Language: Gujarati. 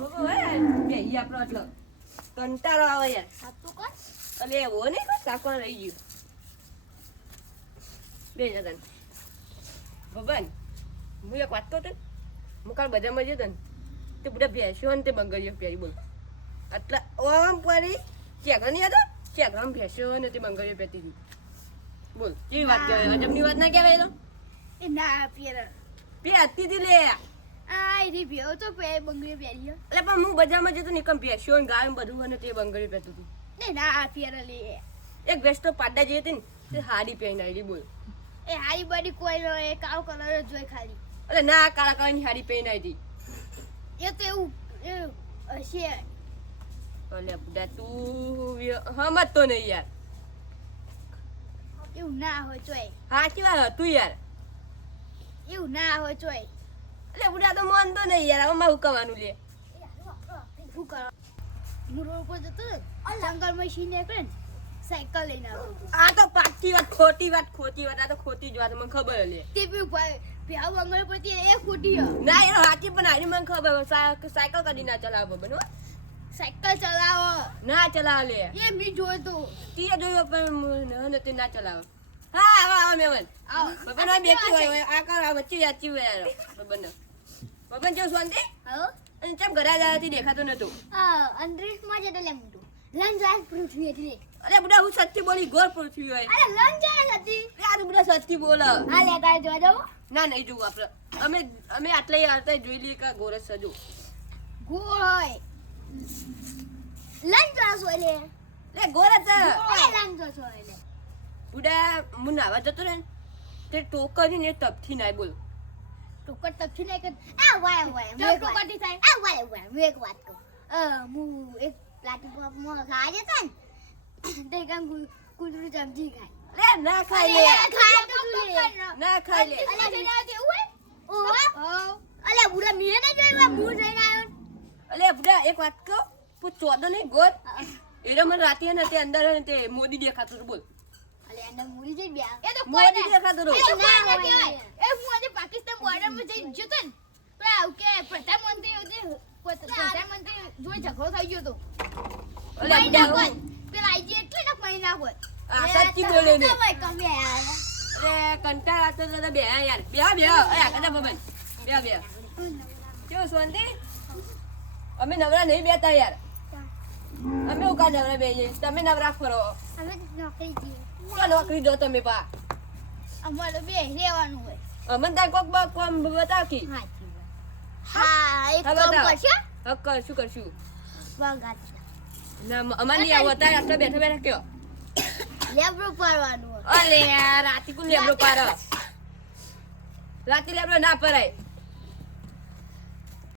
બાબા ઓય બેહી આપણો એટલો કંટાળો આવે યાર સાતું કર અલે એવો નહીં કો સાકો રહી ગયું બે જણ ભગવાન હું એક વાત કહું તને હું કાલ બજારમાં જતો ને તે બધા ભેંસ્યો ને તે બંગડીઓ પહેરી બોલ આટલા ઓમ પડી ચેકર નહીં હતો ચેકરામ ભેંસ્યો ને તે બંગડીઓ પહેરતી હતી બોલ કેવી વાત કહેવાય અજબની વાત ના કહેવાય તો એ ના પેર પહેરતી હતી લે આ રી ભેઓ તો પે બંગડી પહેરી એટલે પણ હું બજારમાં જતો ને કમ ભેંસ્યો ને ગાય ને બધું અને તે બંગડી પહેરતું હતું ને ના પેર લે એક ભેંસ તો પાડા જેવી હતી ને તે હાડી પહેરીને આવી બોલ એ હારી બડી કોઈ નો એ કાળો કલર જ જોઈ ખાલી એટલે ના કાળા કાળાની હાડી પહેરીને આવી હતી એ તો એવું હશે અલે બુડા તું સમજતો નહીં યાર એવું ના હોય ચોય સાચી વાત હતું યાર એવું ના હોય ચોય એટલે બુડા તો માનતો નહીં યાર હવે મારું કવાનું લે શું કરો હું રોડ પર જતો જંગલમાં સી નીકળે ને સાયકલ લઈને આવતો આ તો પાકી વાત ખોટી વાત આ તો ખોટી જ વાત મને ખબર લે તે ભ્યાવ બંગલ પરથી એ ખોટી ના એનો હાચી પણ આની મને ખબર સાયકલ કદી ના ચલાવો બનો સાયકલ ચલાવો ના ચલાવ લે એ મી જોતો તે જોયો પણ તે ના ચલાવ હા આવા મેવન આવો બબન આ બેઠી હોય આ કર આ વચ્ચે યાચી હોય બબન બબન જો શાંતિ હા અને ચમ ઘરે જવાથી દેખાતો નતો અંતરિક્ષમાં જતો લે મોટું લંચ આજ પૃથ્વી એટલે અરે બુડા હું સચ્ચી બોલી ગોર પૃથ્વી હોય અરે લંચ આજ હતી આ તો બુડા સચ્ચી બોલ હા લે તારે જોવા જાવ ના નહીં જોવું આપણે અમે આટલે જોઈ લઈએ કે ગોરસ સજુ ગોળ હોય લંચ આજ હોય લે લે ગોરસ લંચ આજ હોય લે બુડા હું નાવા જતો ને તે ટોકરી ને તપથી નાય બોલ ટોકર તપથી નહીં કર આ વાય વાય ટોકરથી થાય આ વાય વાય હું એક વાત કહું હું એક પ્લાટી પોપમાં ખાવા જતો ને તે કામ કુતરું ચમચી ખાય લે ના ખાય લે ખાય તો તું લે ના ખાય લે અલે જેના તેવું હોય ઓહો અલે બુડા મીએ ને જોઈ હું જઈને આવ્યો અલે બુડા એક વાત કહું તું ચોદો નહીં ગોર એરો મને રાતે ને તે અંદર ને તે મોદી દેખાતું હતું બોલ અલે એને મૂડી જઈ બ્યા એ તો મોદી દેખાતું એ હતું ના કહેવાય એ હું આજે પાકિસ્તાન બોર્ડરમાં જઈને જતો ને તો આવ કે પ્રધાનમંત્રી જોઈ ઝઘડો થઈ ગયો તો અલે મહિના બુડા કોઈ પેલા આઈજી એટલે ના મહિના કોઈ આ સચ્ચી બોલે ને તમે કમે યાર અરે કંટાળ આતો તો બે યાર બે એ આ કદા બબન બે કેવું શાંતિ અમે નવરા નહીં બેતા યાર અમે ઉકા નવરા બેહીએ તમે નવરા ફરો અમે નોકરી જઈએ તો નોકરી જો તમે પા અમારે બે રહેવાનું હોય અમન તાર કોક કોમ બતાવ કી હા એક હા, કામ બતાવ. કરશે હક કરશું વગાડ ના અમારી આવો તાર આટલા બેઠા કયો લેબરો પાડવાનું હોય અરે યાર રાતી કુલ લેબડો પાર રાતી લેબડો ના પરાય